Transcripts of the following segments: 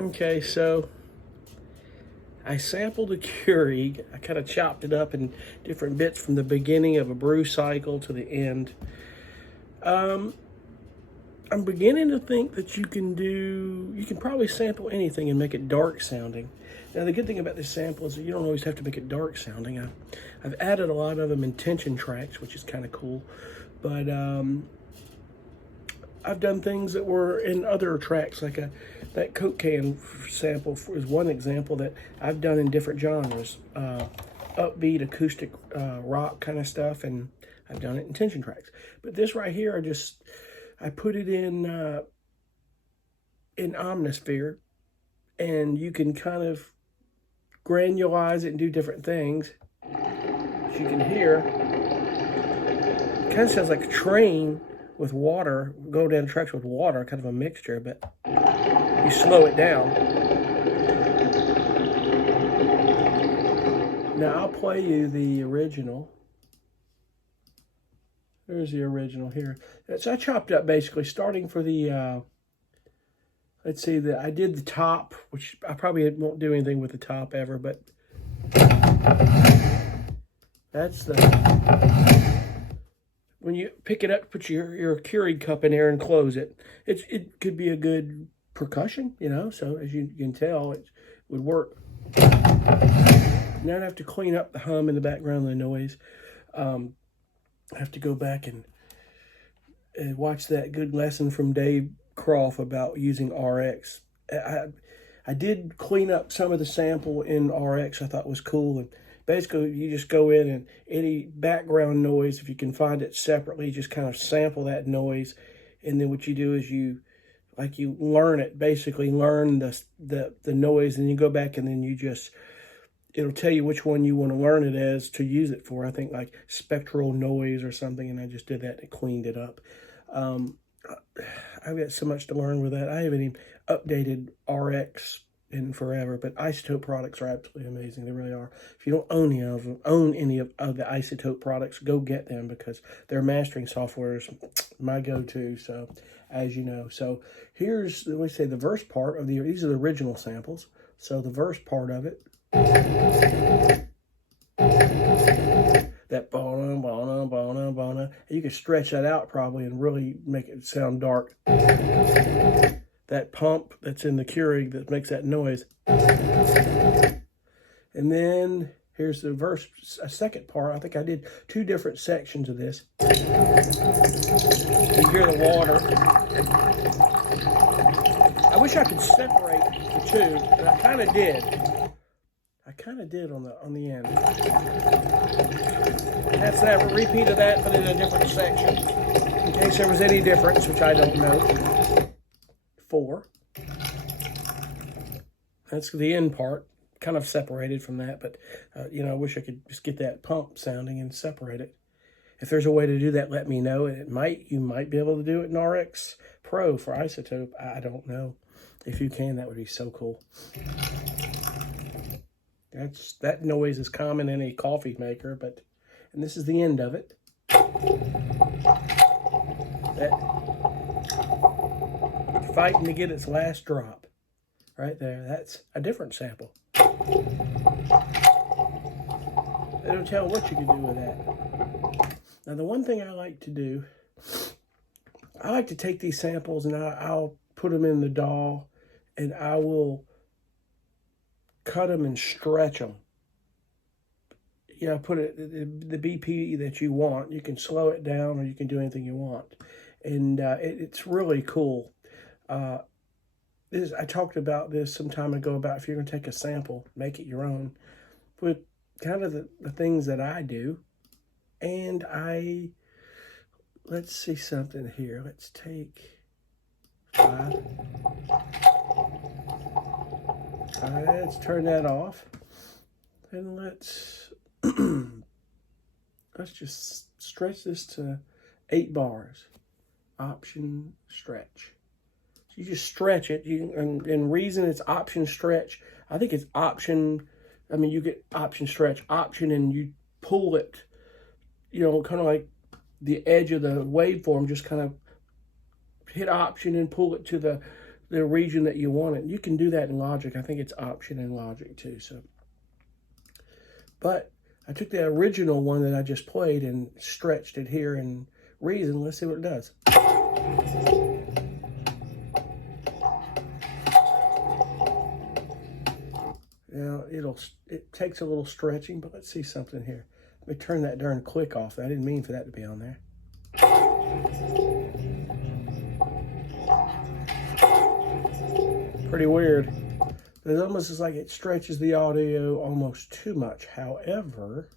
Okay, so I sampled a Keurig. I kind of chopped it up in different bits from the beginning of a brew cycle to the end. I'm beginning to think that you can probably sample anything and make it dark sounding. Now, the good thing about this sample is that you don't always have to make it dark sounding. I've added a lot of them in tension tracks, which is kind of cool. But I've done things that were in other tracks, like that Coke can sample is one example that I've done in different genres, upbeat, acoustic, rock kind of stuff, and I've done it in tension tracks. But this right here, I put it in Omnisphere, and you can kind of granulize it and do different things. As you can hear, it kind of sounds like a train with water, go down tracks with water, kind of a mixture, but you slow it down. Now I'll play you the original. There's the original here. So I chopped up basically starting for the, let's see, I did the top, which I probably won't do anything with the top ever, but that's when you pick it up, put your Keurig cup in there and close it. It could be a good percussion, so as you can tell, it would work. Now I have to clean up the hum in the background, the noise. I have to go back and watch that good lesson from Dave Croft about using RX. I did clean up some of the sample in RX I thought was cool, and basically you just go in and any background noise, if you can find it separately, just kind of sample that noise, and then what you do is you learn it, basically learn the noise, and you go back and then it'll tell you which one you want to learn it as to use it for. I think like spectral noise or something, and I just did that and cleaned it up. I've got so much to learn with that. I haven't even updated RX in forever, but Isotope products are absolutely amazing. They really are. If you don't own any of the Isotope products, go get them because their mastering software is my go-to. So, as you know, so here's, let me say, the verse part of these are the original samples. So the verse part of it, that bona, bona, bona, bona, you can stretch that out probably and really make it sound dark. That pump that's in the Keurig that makes that noise. And then here's the verse, a second part. I think I did two different sections of this. You hear the water. I wish I could separate the two, but I kind of did. On the end. That's that repeat of that, but in a different section. In case there was any difference, which I don't know. 4. That's the end part, kind of separated from that, but I wish I could just get that pump sounding and separate it. If there's a way to do that, let me know. And you might be able to do it in RX Pro for Isotope. I don't know. If you can, that would be so cool. That noise is common in a coffee maker, and this is the end of it. That fighting to get its last drop. Right there, that's a different sample. They don't tell what you can do with that. Now, the one thing I like to do, I like to take these samples and I'll put them in the DAW, and I will cut them and stretch them. Put it the BP that you want. You can slow it down, or you can do anything you want, and it's really cool. I talked about this some time ago about if you're going to take a sample, make it your own, with kind of the things that I do. And let's see something here. Let's take 5. Let's turn that off. And let's just stretch this to 8 bars. Option stretch. You just stretch it, and reason it's option stretch, I think it's option, you get option stretch, option, and you pull it, kind of like the edge of the waveform, just kind of hit option and pull it to the the region that you want it. You can do that in Logic. I think it's option in Logic too. So, but I took the original one that I just played and stretched it here in Reason. Let's see what it does. Now it takes a little stretching, but let's see something here. Let me turn that darn click off. I didn't mean for that to be on there. Pretty weird. It's almost like it stretches the audio almost too much. However,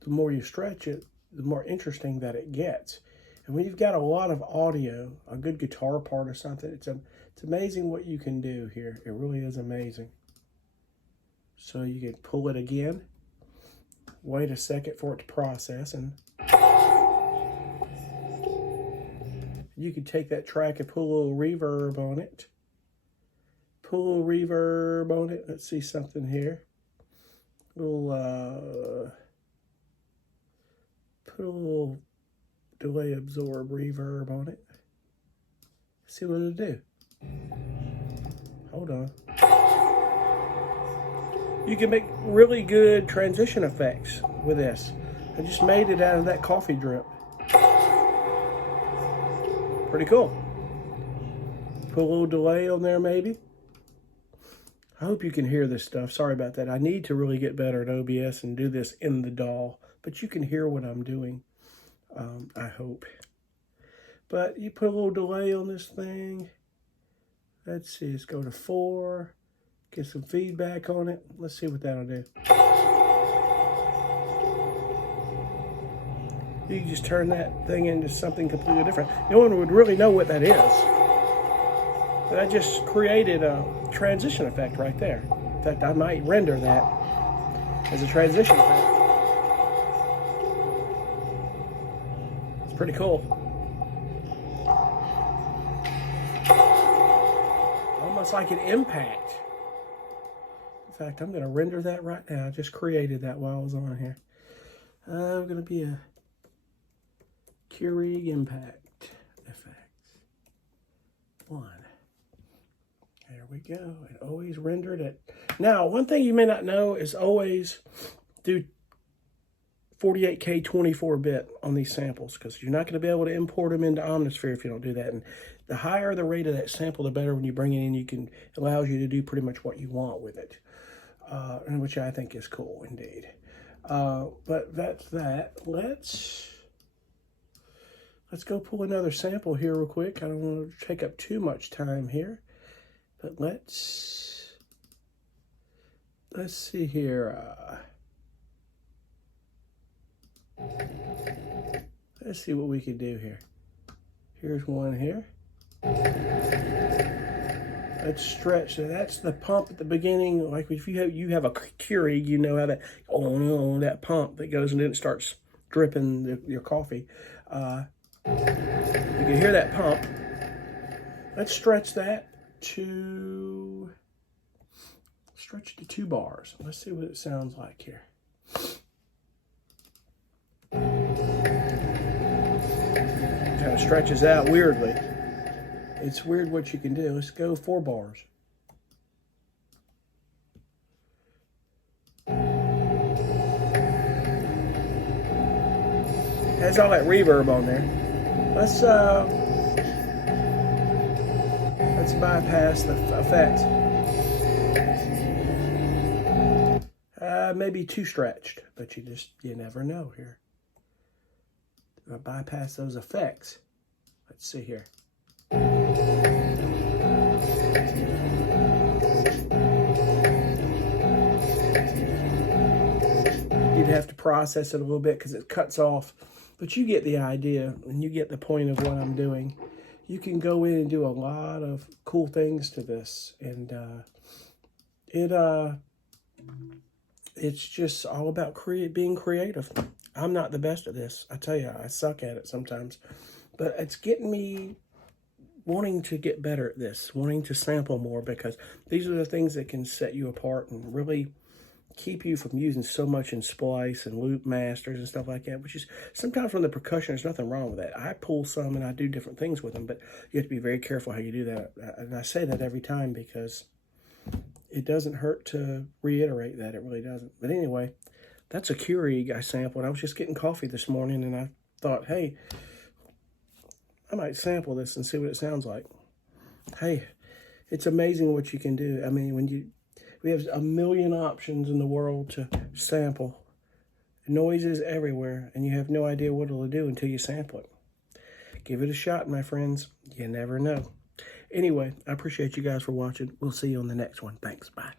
the more you stretch it, the more interesting that it gets. And when you've got a lot of audio, a good guitar part or something, it's amazing what you can do here. It really is amazing. So you can pull it again, wait a second for it to process, and you can take that track and put a little reverb on it. Put a little reverb on it. Let's see something here. Put a little delay absorb reverb on it. See what it'll do. Hold on. You can make really good transition effects with this. I just made it out of that coffee drip. Pretty cool. Put a little delay on there maybe. I hope you can hear this stuff. Sorry about that. I need to really get better at OBS and do this in the DAW, but you can hear what I'm doing, I hope. But you put a little delay on this thing. Let's see, let's go to 4. Get some feedback on it. Let's see what that'll do. You can just turn that thing into something completely different. No one would really know what that is. But I just created a transition effect right there. In fact, I might render that as a transition effect. It's pretty cool. Almost like an impact. In fact, I'm going to render that right now. I just created that while I was on here. I'm going to be a Kuerig Impact Effects. 1. There we go. It always rendered it. Now, one thing you may not know is always do 48K 24-bit on these samples, because you're not going to be able to import them into Omnisphere if you don't do that. And the higher the rate of that sample, the better. When you bring it in, it allows you to do pretty much what you want with it, which I think is cool indeed. But that's that. Let's go pull another sample here real quick. I don't want to take up too much time here, but let's see here. Let's see what we can do here. Here's one here. Let's stretch. So that's the pump at the beginning. Like if you have a Keurig, you know how that that pump that goes and then it starts dripping your coffee. You can hear that pump. Let's stretch that to 2 bars. Let's see what it sounds like here. Kind of stretches out weirdly. It's weird what you can do. Let's go 4 bars. Has all that reverb on there. Let's bypass the effects. Maybe too stretched, but you never know here. Bypass those effects. Let's see here. You'd have to process it a little bit because it cuts off, but you get the idea and you get the point of what I'm doing. You can go in and do a lot of cool things to this, and it's just all about being creative. I'm not the best at this. I tell you, I suck at it sometimes. But it's getting me wanting to get better at this, wanting to sample more, because these are the things that can set you apart and really keep you from using so much in splice and loop masters and stuff like that, which is sometimes from the percussion, there's nothing wrong with that. I pull some and I do different things with them, but you have to be very careful how you do that. And I say that every time because it doesn't hurt to reiterate that. It really doesn't. But anyway, that's a Keurig I sampled. I was just getting coffee this morning and I thought, hey, I might sample this and see what it sounds like. Hey, it's amazing what you can do. I mean, we have a million options in the world to sample. Noises everywhere, and you have no idea what it'll do until you sample it. Give it a shot, my friends. You never know. Anyway, I appreciate you guys for watching. We'll see you on the next one. Thanks. Bye.